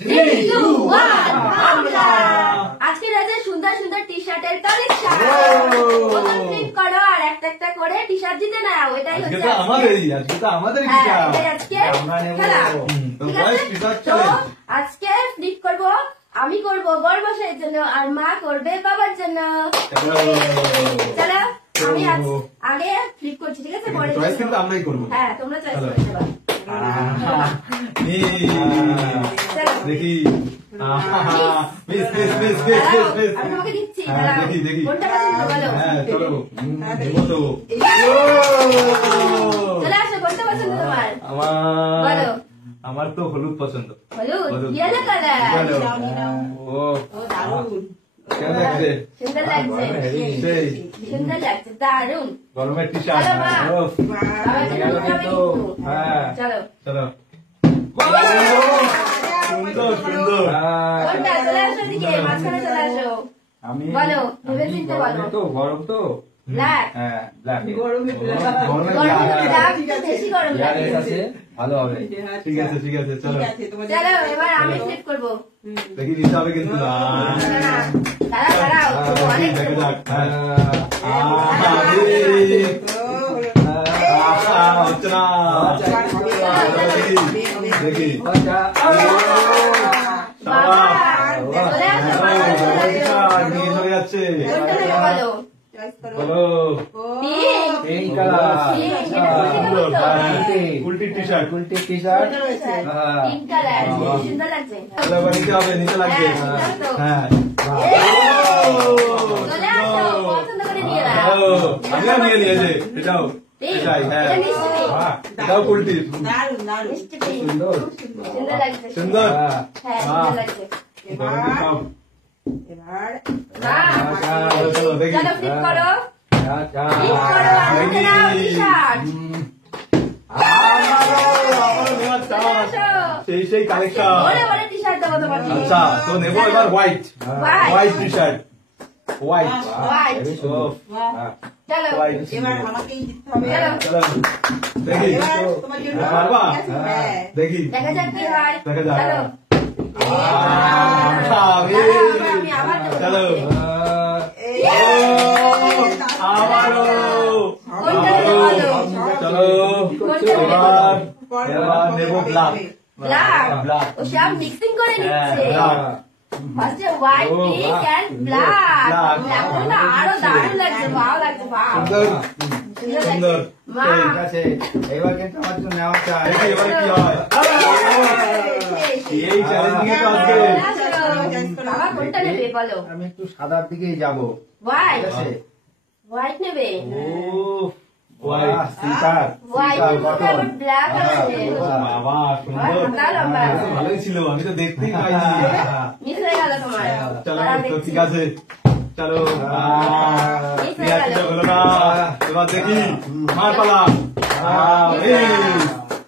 3, 2, 1 আমরা আজকে রয়েছে সুন্দর সুন্দর টি শার্টের কালেকশন। প্রথম ক্লিক করো আর একটা একটা করে টি শার্ট জিতে নাও। এটাই হচ্ছে আমাদের আজকে ফ্লিপ করব, আমি করব বড়মশাইয়ের জন্য আর মা করবে বাবার জন্য। চলো আমি আগে ফ্লিপ করছি, ঠিক আছে? পরে চয়েস কিন্তু আমরাই করব। হ্যাঁ, তোমরা চয়েস করে নেবা। দেখি আমি তোমাকে দিচ্ছি। দেখি কোনটা পছন্দ বলো? হ্যাঁ চলো দেবো তো। চলে আসো, কোনটা পছন্দ তোমার? বলো। আমার তো হলুদ পছন্দ। হলুদ, ইয়েলো কালার। ও দারুণ। কেমন লাগছে? সুন্দর লাগছে, সুন্দর লাগছে, দারুণ। গরমের টি শার্ট। হ্যাঁ চলো চলো। সুন্দর সুন্দর। কোনটা? চলে আসো এদিকে, মাঝখানে চলে আসো। বলো, ভেবে চিন্তে বলো। তো গরম তো ব্ল্যাক। হ্যাঁ ব্ল্যাক। গরমে ব্ল্যাক বেশি গরম লাগে। ভালো হবে। ঠিক আছে ঠিক আছে চলো। চলো এবার আমি ফ্লিপ করব। দেখি নিতে হবে কিন্তু না। দাঁড়াও অনেক দেখা যাক। হচ্ছে না। দেখি নিয়ে চলে যাচ্ছে। বলো উল্টি টি শার্ট। নিতে হবে, নিতে লাগবে। হ্যাঁ আমিও নিয়ে নিয়েছে। এটাও এটাই। হ্যাঁ এটাও উল্টি। সুন্দর। সেই কালেকশন। আচ্ছা তো নেবো এবার white. White T shirt. White. দেখি পারবা? দেখি দেখা যাক কি হয়। দেখা যাক। চলো আবারও চলো। এবার নেবো ব্ল্যাক। ও সব মিক্সিং করে নিচ্ছে। ফার্স্টে হোয়াইট পিঙ্ক এন্ড ব্ল্যাক। ব্ল্যাকটা আরো দারুণ লাগছে, ভালো লাগছে। সুন্দর সুন্দর। মা ঠিক আছে এবার কিন্তু আমার জন্য নেওয়া চাই। দেখি এবার কি হয়। এই চ্যালেঞ্জিং এ তো আজকে বাবা কোনটা নেবে বলো? আমি একটু সাদার দিকেই যাবো। হোয়াইট। হোয়াইট নেবে? ও হোয়াইট সিটার। হোয়াইট আর ব্ল্যাক আছে। বাবা সুন্দর। ভালোই ছিল, আমি তো দেখতেই পাইনি। মিস হয়ে গেল তোমার। চলো তো ঠিক আছে চলো। হলো না। এবার দেখি মার পালা।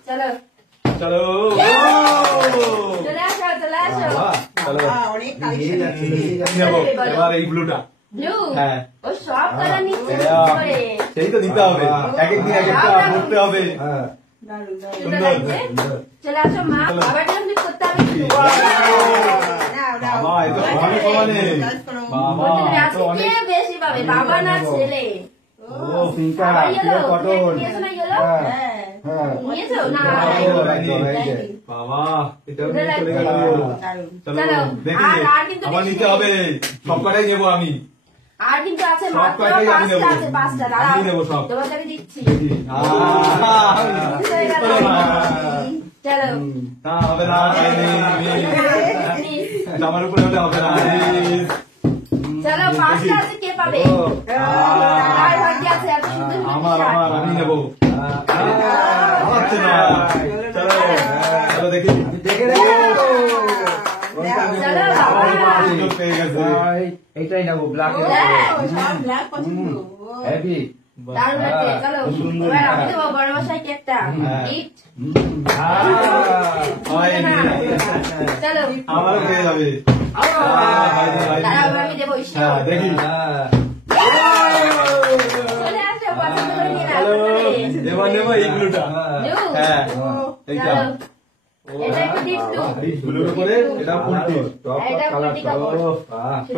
চলো চলো চলে আসো, চলে আসো। চলো অনেক কালেকশন আছে। এবার এই ব্লুটা। ব্লু। হ্যাঁ ও সব কালার নিচ্ছে করে। সেই তো দিতে হবে, এক এক দিন এক একটা করতে হবে। সুন্দর লাগছে। চলে আসো মা, বাবার জন্য করতে হবে। বাবা এ তো সমানে সমানে। বাবা তো অনেক বেশি পাবে, বাবা না ছেলে। ও পিঙ্কা কটন। নিয়েছো না ইয়েলো? নিয়েছো না? বাবা এটা নিয়ে চলে গেল। চলো দেখি আমার নিতে হবে, সব কটাই নেবো আমি। আর কিন্তু আছে সব মাত্র কয়টাই আমি 5টা নেবো। আছে, 5টা। দাঁড়াও আমি নেবো সব। তোমাকে দিচ্ছি। দেখি চলো না হবে না। আমার উপরে হলে হবে না। চলো 5টা আছে, কে পাবে? আর বাকি আছে এত সুন্দর আমার আমার আমি নেবো। হচ্ছে না। চলো চলো দেখি। দেখে চলো বাবা সুযোগ পেয়ে গেছে। এইটাই নেবো ব্ল্যাক। হেভি দারুণ লাগছে। চলো এবার আমি দেবো বড় মশাই কেকটা। ইট। চলো আমারও পেয়ে যাবে। দাঁড়াও আমি দেবো। দেখি চলে আসো, পছন্দ করে নিয়ে নাও। এবার নেবো এই ব্লুটা। হ্যাঁ এইটা। এটা একটু ডিপ টু। ব্লুর উপরে এটা ফুল টিপ। এটা ফুলটি কাপড়।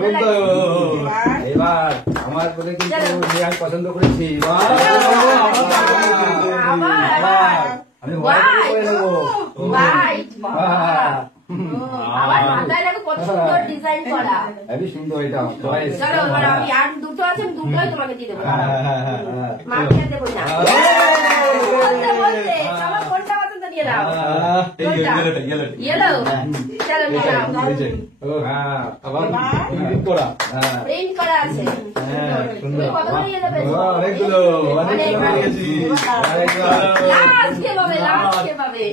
এই তো। এবার আমার বলে কিন্তু আমি পছন্দ করেছি আবার আমি হোয়াইট করে নেবো হোয়াইট। আবার মাথায় দেখো কত সুন্দর ডিজাইন করা। হেবি সুন্দর এটা চয়েস চলো এবার আমি আর দুটো আছে, আমি দুটোই তোমাকে দিয়ে দেবো। মাকে আর দেবো না। বলতে বলতে আমার কোনটা পছন্দ দিয়ে দাও। এই ইয়েলোটা, ইয়েলোটা। ইয়েলো। চলো নিয়ে নাও। হ্যাঁ আবার প্রিন্ট করা। প্রিন্ট করা আছে। তুমি কতগুলো ইয়েলো পেয়েছো? অনেকগুলো, অনেকগুলো পেয়ে গেছি। লাস্ট কে পাবে, লাস্ট কে পাবে?